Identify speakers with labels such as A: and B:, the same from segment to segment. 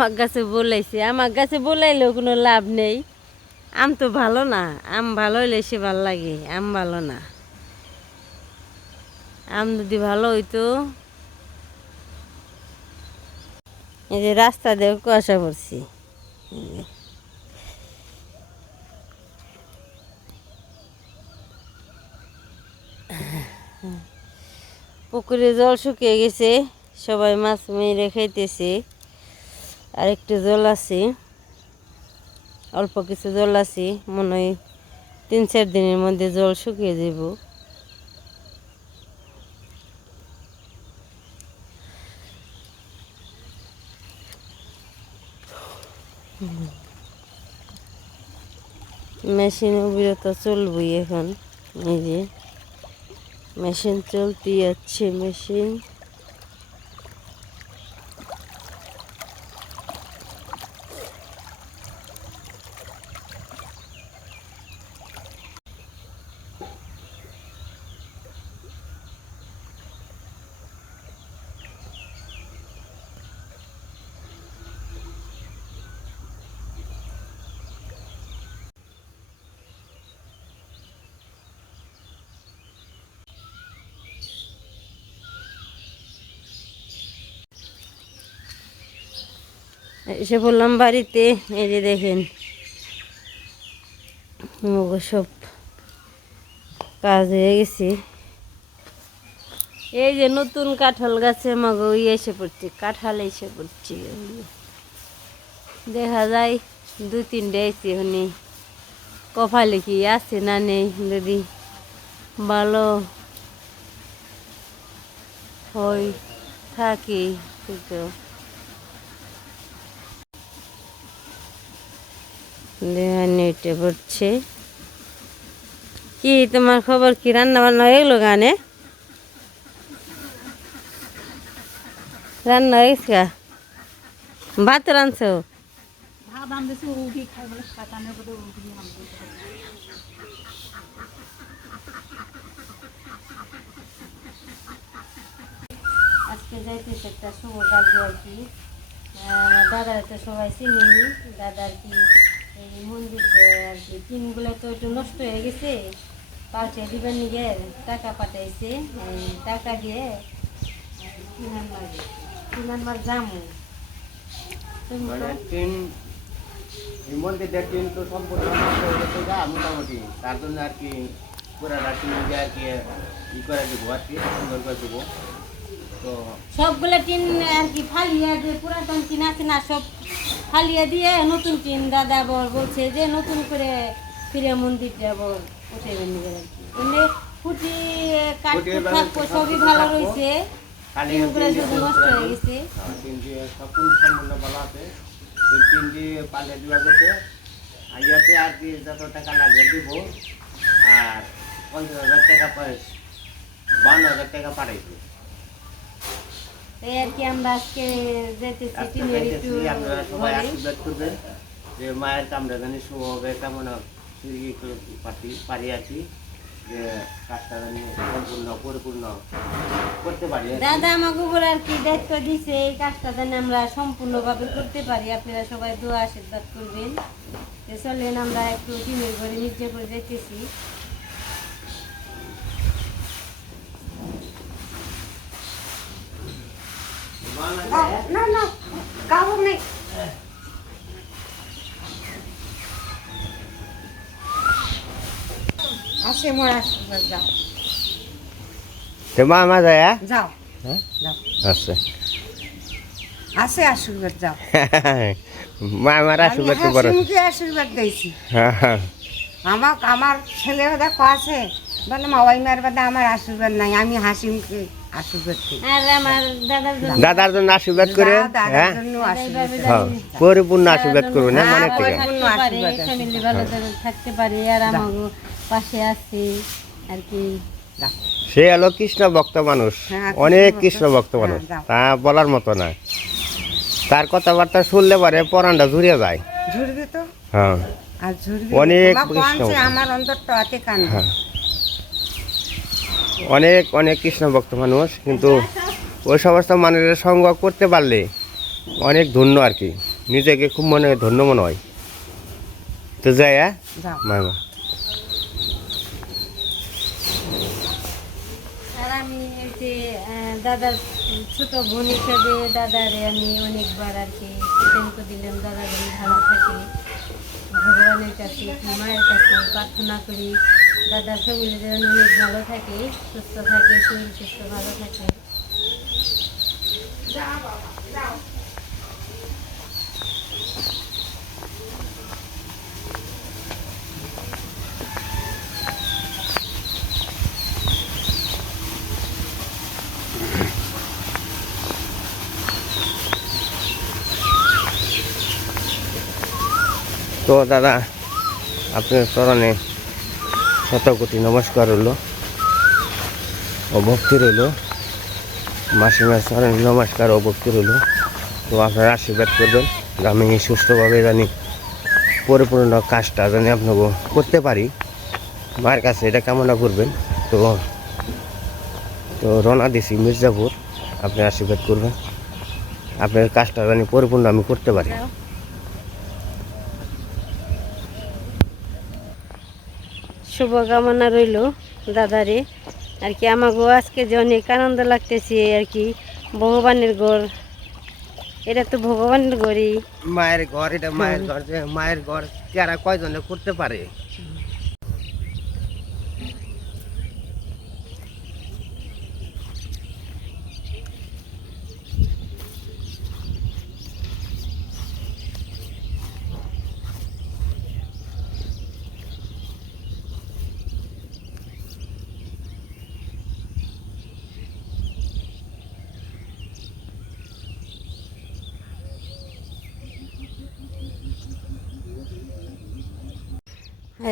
A: আমার গাছে বলাইছে আমার গাছে বলাইলেও কোনো লাভ নেই। আম তো ভালো না, আম ভালো হইলে সে ভালো লাগে, আম ভালো না। আম যদি ভালো হইতো, এই যে রাস্তা দিয়ে কুয়াশা পড়ছি। পুকুরে জল শুকিয়ে গেছে, সবাই মাছ মেরে খাইতেছে। আর একটু জল আছে। অল্প কিছু জল আছে, মনে হয় তিন চার দিনের মধ্যে জল শুকিয়ে যাব। মেশিন অবিরত চলবই এখন, এই যে। মেশিন চলতেই যাচ্ছে মেশিন। এসে বললাম, বাড়িতে, এই যে দেখেন সব কাজ হয়ে গেছে। এই যে নতুন কাঁঠাল গাছে মগো এসে পড়ছে, কাঁঠাল এসে পড়ছে। দেখা যায় দু তিনটে এসে হনি কপালে কি আছে না নেই, যদি ভালো হয়, থাকি নেটে পড়ছে। কি তোমার খবর? কি রান্না বান্না হয়ে গেলো গানে? রান্না হয়ে ভাত রাঁধছো? আজকে যাইতেছে একটা শুভ কাজ আর কি। দাদার তো সবাই চিনি দাদা আর কি এই মন্দিরটা আর কি টিনগুলো তো একটু নষ্ট হয়ে গেছে। পাল্টে দিবেন নিয়ে টাকা পাঠাইছে টাকা দিয়ে তিন আনবার তিন আনবার জামু তুমি
B: মানে মন্দিরটা ট্রেন তো সম্পূর্ণ নষ্ট হয়ে গেছে গা মোটামুটি। তার জন্য আর কি পুরা রাত্রি মিলে আর কি ই করে দেবো আর কি সুন্দর করে দেবো। তো
A: সবগুলো টিন আর কি ফালিয়ে যে পুরাতন টিন আছে না সব ফালিয়ে দিয়ে নতুন টিন দাদা বল বলছে যে নতুন করে ফিরে মন্দিরটা বল উঠে নিবে আর কি। এমনি ফুটি কাঠ থাকব সবই ভালো। রয়েছে। টিনগুলো শুধু নষ্ট হয়ে গেছে।
B: ভালো আছে। ওই দেওয়া গেছে। আর ইয়াতে আর কি যত টাকা লাগবে দিব। আর পঞ্চাশ হাজার টাকা পাই বান্ন হাজার টাকা পাঠাইছি।
A: এই আর কি আমরা আজকে যেতেছি
B: আজকে
A: টিনের একটু
B: যাইতেছি, আপনারা সবাই আশীর্বাদ করবেন যে মায়ের জানি শুভ হবে কেমন পারি পারি আর কি যে কাজটা জানি সম্পূর্ণ পরিপূর্ণ করতে পারি
A: দাদা আমাকে উপর আর কি দায়িত্ব দিছে এই কাজটা যেন আমরা সম্পূর্ণভাবে করতে পারি। আপনারা সবাই দোয়া আশীর্বাদ করবেন। চলেন আমরা একটু টিনের ঘরে নিজে করে যেতেছি।
C: না না কাপড় নেই আসে মোর আশীর্বাদ যাও
B: তো মা যায়
C: যাও? যাও
B: আচ্ছা
C: আসে আশীর্বাদ যাও
B: মা আমার
C: আমি
B: আশীর্বাদ তো বড়
C: মুখে আশীর্বাদ দিয়েছি আমার আমার ছেলে দেখো আছে বলে মা ওই মায়ের বাদে আমার আশীর্বাদ নাই আমি হাসি
A: আমার দাদার জন্য
B: দাদার জন্য আশীর্বাদ করে হ্যাঁ?
A: এইভাবে
B: হ্যাঁ পরিপূর্ণ আশীর্বাদ করবেন হ্যাঁ মনে থেকে
A: থাকতে পারে আর আমাকে পাশে আছে আর কি।
B: সে হলো কৃষ্ণ ভক্ত মানুষ
C: হ্যাঁ,
B: অনেক
C: কৃষ্ণ
B: ভক্ত। মানুষ
C: হ্যাঁ,
B: তা বলার মতো না। তার কথাবার্তা শুনলে পারে পরানটা ঝুরিয়ে যায়। হ্যাঁ। অনেক কৃষ্ণ
C: আমার অন্তরটা অতে কান
B: হ্যাঁ। অনেক অনেক কৃষ্ণ ভক্ত মানুষ কিন্তু ওই সমস্ত মানুষের সঙ্গ করতে পারলে অনেক ধন্য আর কি। নিজেকে খুব মনে হয় ধন্য মনে হয়। তো যাই হ্যাঁ? মামা
A: আমি যে দাদার ছোট বোন হিসেবে দাদারে আমি অনেকবার আর কি দিলাম দাদা ভালো থাকে। ভগবানের কাছে মায়ের কাছে প্রার্থনা করি। দাদার ফ্যামিলি যেন অনেক ভালো থাকে, সুস্থ থাকে, শরীর সুস্থ, ভালো থাকে।
B: তো দাদা, আপনার চরণে শত কোটি নমস্কার হলো, ও ভক্তি রইল মাসিমার চরণে নমস্কার, ও ভক্তি রইল তো আপনারা আশীর্বাদ করবেন, আমি সুস্থভাবে জানি, পরিপূর্ণ কাজটা জানি আপনাকে করতে পারি। মায়ের কাছে এটা কামনা করবেন। তো তো রওনা দিছি মির্জাপুর, আপনি আশীর্বাদ করবেন। আপনার কাজটা জানি পরিপূর্ণ আমি করতে পারি।
A: শুভকামনা রইল দাদারে। আর কি আমাকেও আজকে যে অনেক আনন্দ লাগতেছে আর কি ভগবানের ঘর। এটা তো ভগবানের ঘরই।
B: মায়ের ঘর এটা মায়ের ঘর মায়ের ঘর যারা কয়জনে করতে পারে?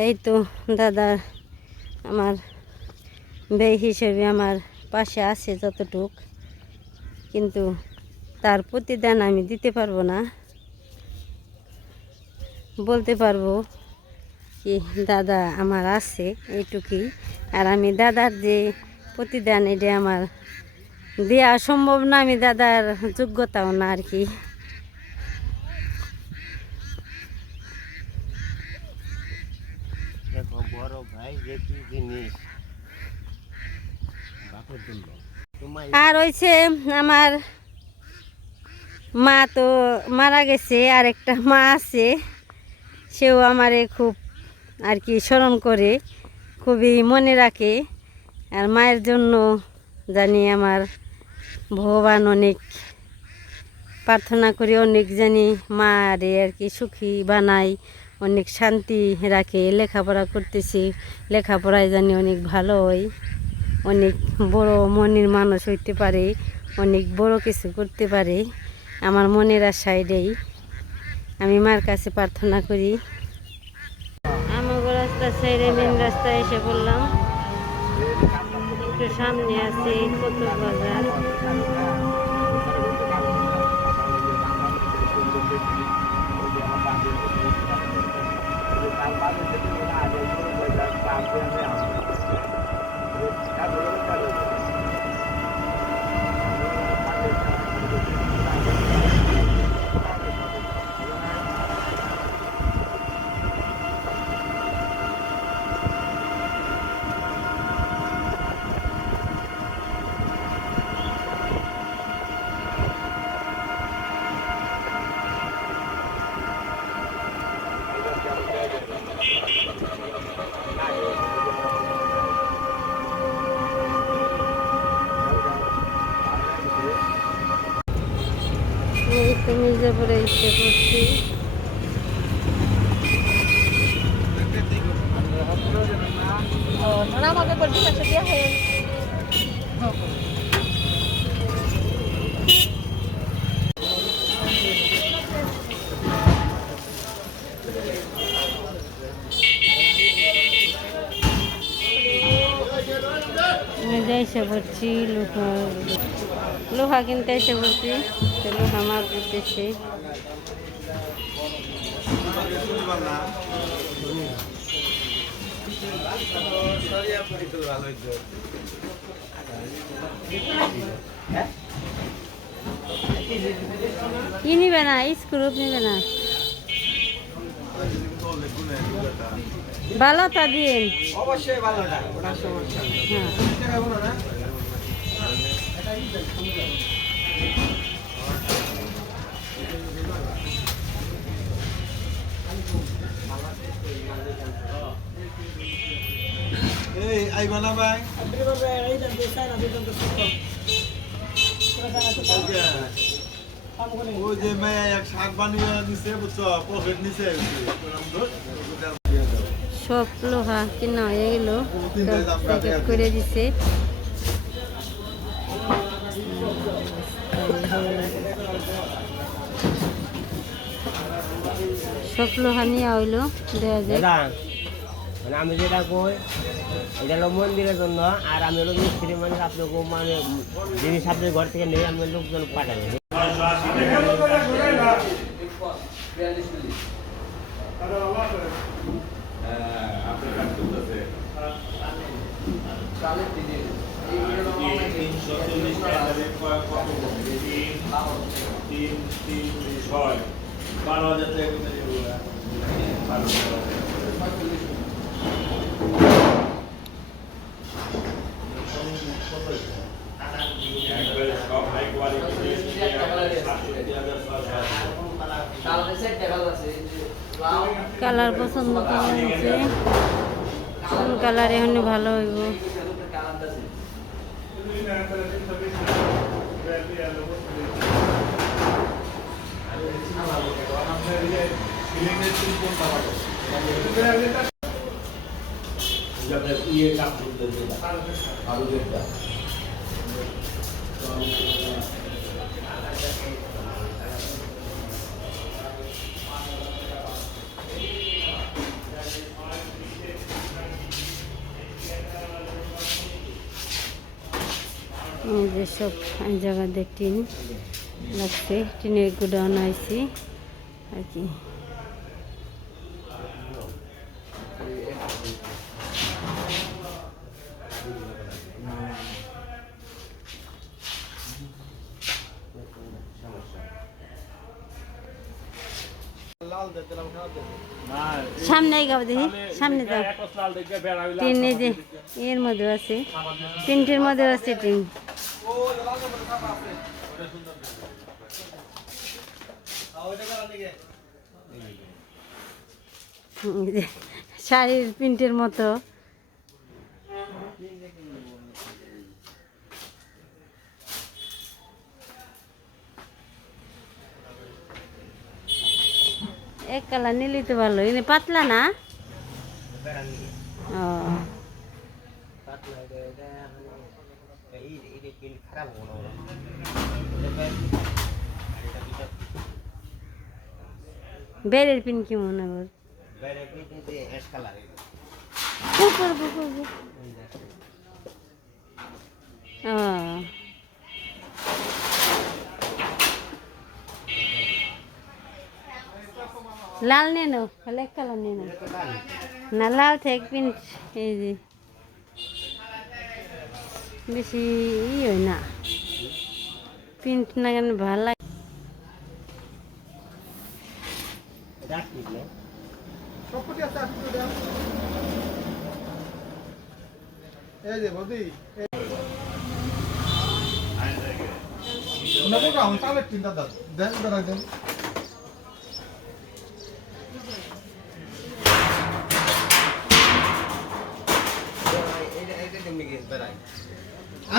A: এই তো দাদা আমার ব্যয় হিসেবে আমার পাশে আছে যতটুক। কিন্তু তার প্রতিদান আমি দিতে পারব না। বলতে পারব কি, দাদা আমার আছে এইটুকুই আর আমি দাদার যে প্রতিদান, এটা আমার দেওয়া সম্ভব না, আমি দাদার যোগ্যতাও না আর কি
B: দেখো বড় ভাই
A: আর হয়েছে আমার মা তো মারা গেছে আর একটা মা আছে। সেও আমারে খুব আর কি স্মরণ করে, খুবই মনে রাখে। আর মায়ের জন্য জানি আমার ভগবান অনেক প্রার্থনা করি, অনেক জানি মা আর কি সুখী বানাই অনেক শান্তি রাখে, লেখাপড়া করতেছি, লেখাপড়ায় জানি অনেক ভালো হয় অনেক বড় মনের মানুষ হইতে পারে, অনেক বড় কিছু করতে পারে, আমার মনের আশা এটাই আমি মার কাছে প্রার্থনা করি। আমাগো রাস্তা ছেড়ে মেন রাস্তায় এসে বললাম একটু সামনে আছে কত বাজার এই তো এসে পড়ছি আমি এসে পড়ছি লোহা। লোহা কিনতে এসে পড়ছি লোহা মাল করতেছে কি নিবে না? স্ক্রুপ নিবে না। ভালো তা দিন।
B: অবশ্যই ভালোটা ওটা সমস্যা
A: হ্যাঁ।
D: এই আইবা না ভাই। ওই যে মেয়ে এক শাক বানিয়ে নিছে বুঝছ? পকেট নিছে
A: সব লোহা কিনা হয়ে গেল। প্যাকেট করে দিছে। সব লোহা নিয়ে হইল দেওয়া যায়
B: মানে আমি যেটা কই, এটা হলো মন্দিরের জন্য, আর আমি হলো মিস্ত্রি মানে আপনাকে মানে জিনিস আপনার ঘর থেকে নিয়ে আমি লোকজন পাঠাবো
D: বারো হাজার টাকা
A: কালার পছন্দ করেছে কোন কালার এখন ভালো হইব। এই যে সব এই জায়গাতে টিন লাগছে। টিনের গুডাউন আইছি, আর কি। সামনে গাও দেখি সামনে যাও টিন যে, এর মধ্যে আছে। তিনটির মধ্যে আছে টিন। শাড়ির প্রিন্টের মতো। এক কালার নিলেই তো ভালো। এনে পাতলা না? ও। বেরের পিন কি মনে কর উপর উপর উপর। ও। লাল নিয়ে নাও তাহলে এক কালার নিয়ে নাও। না লাল থেকে এই যে। বেশি ই হয় না প্রিন্ট না কেন ভালো লাগে
D: এই যে বদি নেব কা চিন্তা দাদা দেন দাঁড়াই দেন আমি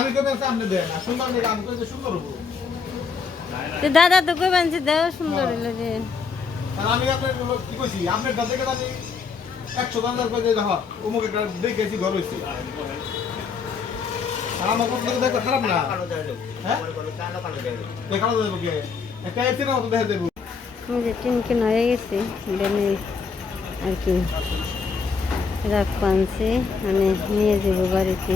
D: কথা আপনি দেন আর সুন্দর নেই আমি কইতে সুন্দর হব
A: তো দাদা তো কই বানছে? দেও সুন্দর যে।
D: আর আমি আপনার কি কইছি আপনার দাদা কে জানি একশো দান্দার করে দেখো অমুক একটা দেখেছি ঘর হয়েছে আমার কথা দেখো খারাপ না। দেখানো যাবে কে? একটা এসে না মতো দেখা দেবো।
A: যে টিন কেনা হয়ে গেছে বেনে আর কি। রাখ পানছে মানে নিয়ে যাব বাড়িতে।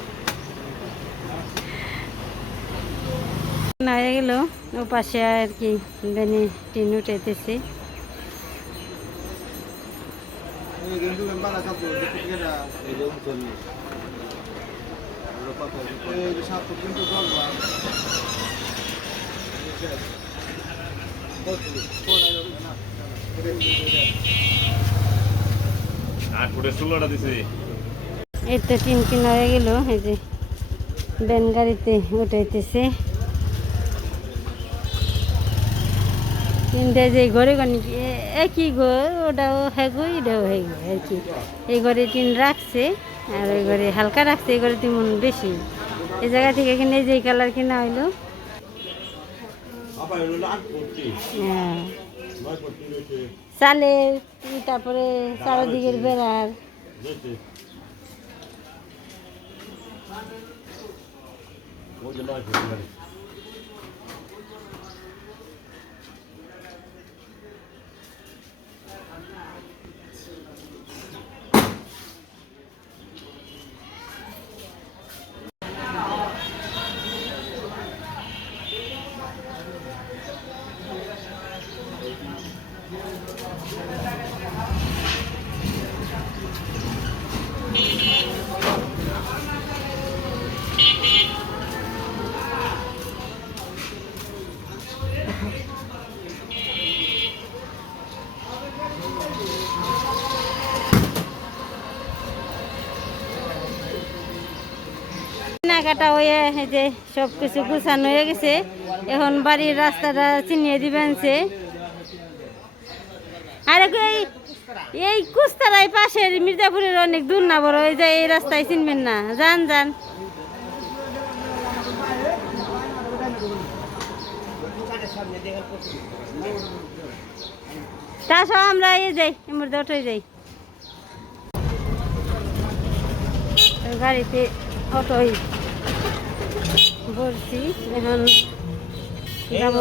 A: না হয়ে গেল ও পাশে আর কি বেনি টিন উঠাইতেছে
D: এই তো
A: টিন কিনা হয়ে গেল এই যে ব্যান গাড়িতে উঠাইতেছে। এই যে ঘরে গনি একই ঘর ওটাও হেগো এটাও হেগো আর কি? এই ঘরে টিন রাখছে আর ওই ঘরে হালকা রাখছে এই ঘরে তেমন বেশি। এই জায়গা থেকে কিনে যে কালার কিনা হইল। হ্যাঁ। চালের তারপরে চারদিকের বেড়ার। কেনাকাটা হয়ে যে সব কিছু গুছানো হয়ে গেছে, এখন বাড়ির রাস্তাটা চিনিয়ে দিবেন সে আর এই এই কুস্তারাই পাশের মির্জাপুরের অনেক দূর না বড়, এই যে এই রাস্তায় চিনবেন না। যান যান। তা সব আমরা এই যাই এমর উঠে যাই। গাড়িতে অটোই বলছি এখন যাব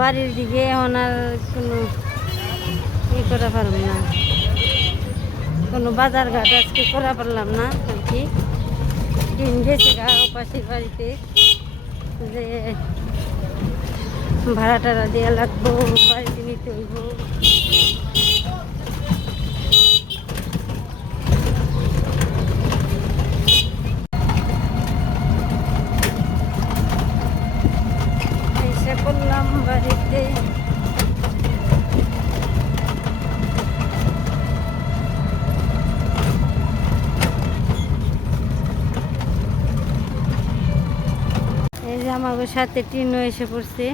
A: বাড়ির দিকে, এখন আর কোনো ই করা পারলাম না। কোনো বাজার ঘাট আজকে করা পারলাম না আর কি। দিন গেছে গা পাশের বাড়িতে, যে ভাড়া টাড়া দেওয়া লাগবো, বাড়িতে নিতে হইব এসে করলাম বাড়িতে এই যে আমাদের সাথে টিনও এসে পড়ছে।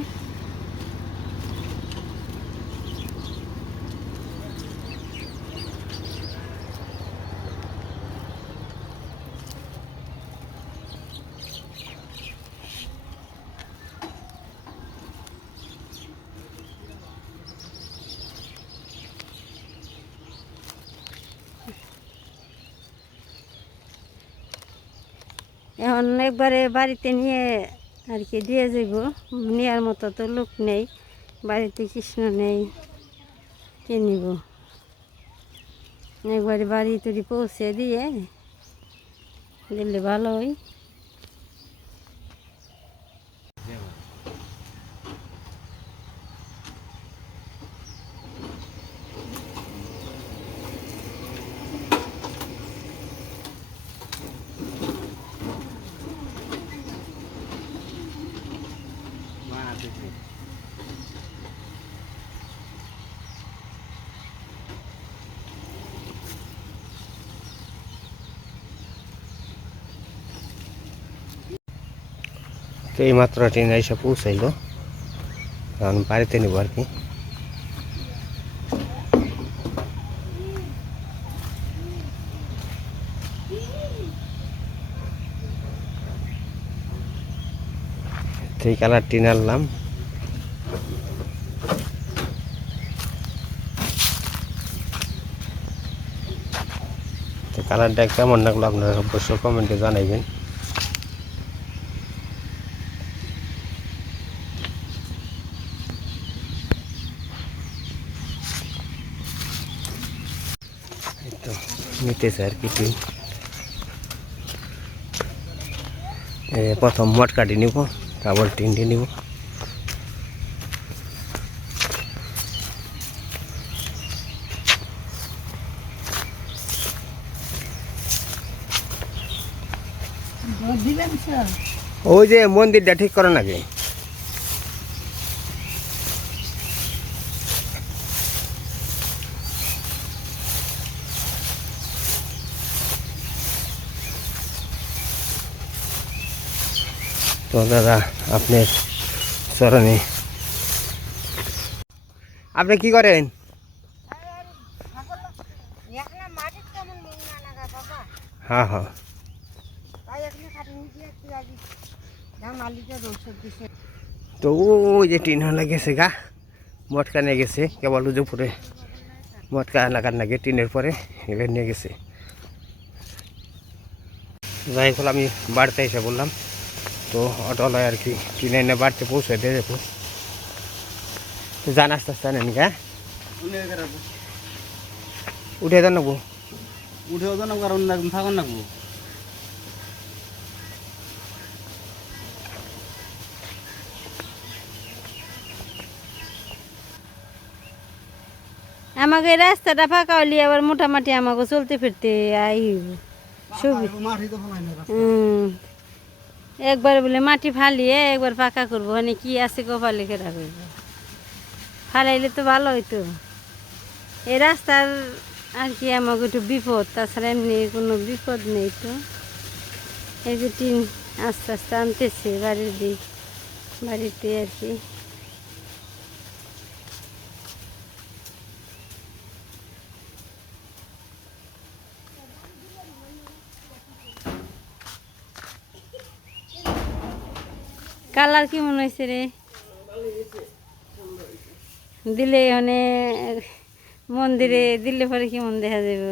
A: এখন একবারে বাড়িতে নিয়ে আর কি দিয়ে যাব নেওয়ার মতো তো লোক নেই, বাড়িতে কৃষ্ণ নেই, কে নিব? একবারে বাড়ি তৈরি পৌঁছে দিয়ে দিলে ভালো হয়।
B: তো এই মাত্র ট্রেন এসে পৌঁছাইলো। কারণ বাড়িতে নেব আর কি। এই কালার টিন আনলাম। তো কালারটা কেমন লাগল আপনারা অবশ্যই কমেন্টে জানাইবেন। তো নিতেছে আর কি টিন প্রথম মটকাটি নিব তারপর টিনটি নিব। ওই যে মন্দিরটা ঠিক করো নাকি দাদা, আপনার চরণে। আপনি কি করেন? হ্যাঁ হ্যাঁ। তো ওই যে টিন হলে গেছে গা, মটকা নিয়ে গেছে, কেবল উজুপুরে। মটকা লাগার নাগে টিনের পরে, এগুলো নিয়ে গেছে। যাই হোক, আমি বাড়িতে এসে বললাম তো অটোলায় আর কি টিনে এনে বাড়িতে পৌঁছে দিয়ে দেবো জান আস্তে আস্তে নেন গা। উঠে দেন নেব
E: উঠেও তো না কারণ থাকুন না
A: আমাকে এই রাস্তাটা ফাঁকা হলে আবার মোটামুটি আমাকে চলতে ফিরতে আই সুবিধা
E: মাটি তো ফলাই না
A: হুম একবার বলে মাটি ফালিয়ে একবার পাকা করব মানে কি আছে কপালে লিখে করব ফালাইলে তো ভালো হইতো। এই রাস্তার আর কি আমাকে একটু বিপদ, তাছাড়া এমনি কোনো বিপদ নেই তো। এই যে টিন আস্তে আস্তে আনতেছে বাড়ির দিক, বাড়িতে আর কি। কালার কি মনে হয়েছে রে? দিলে মানে মন্দিরে দিলে পরে কেমন দেখা যাবে?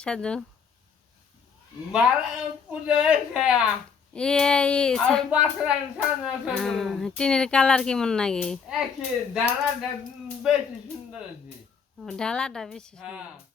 A: সাধু। হ্যাঁ, টিনের কালার কেমন লাগে ও, ডালাটা বেশি সুন্দর।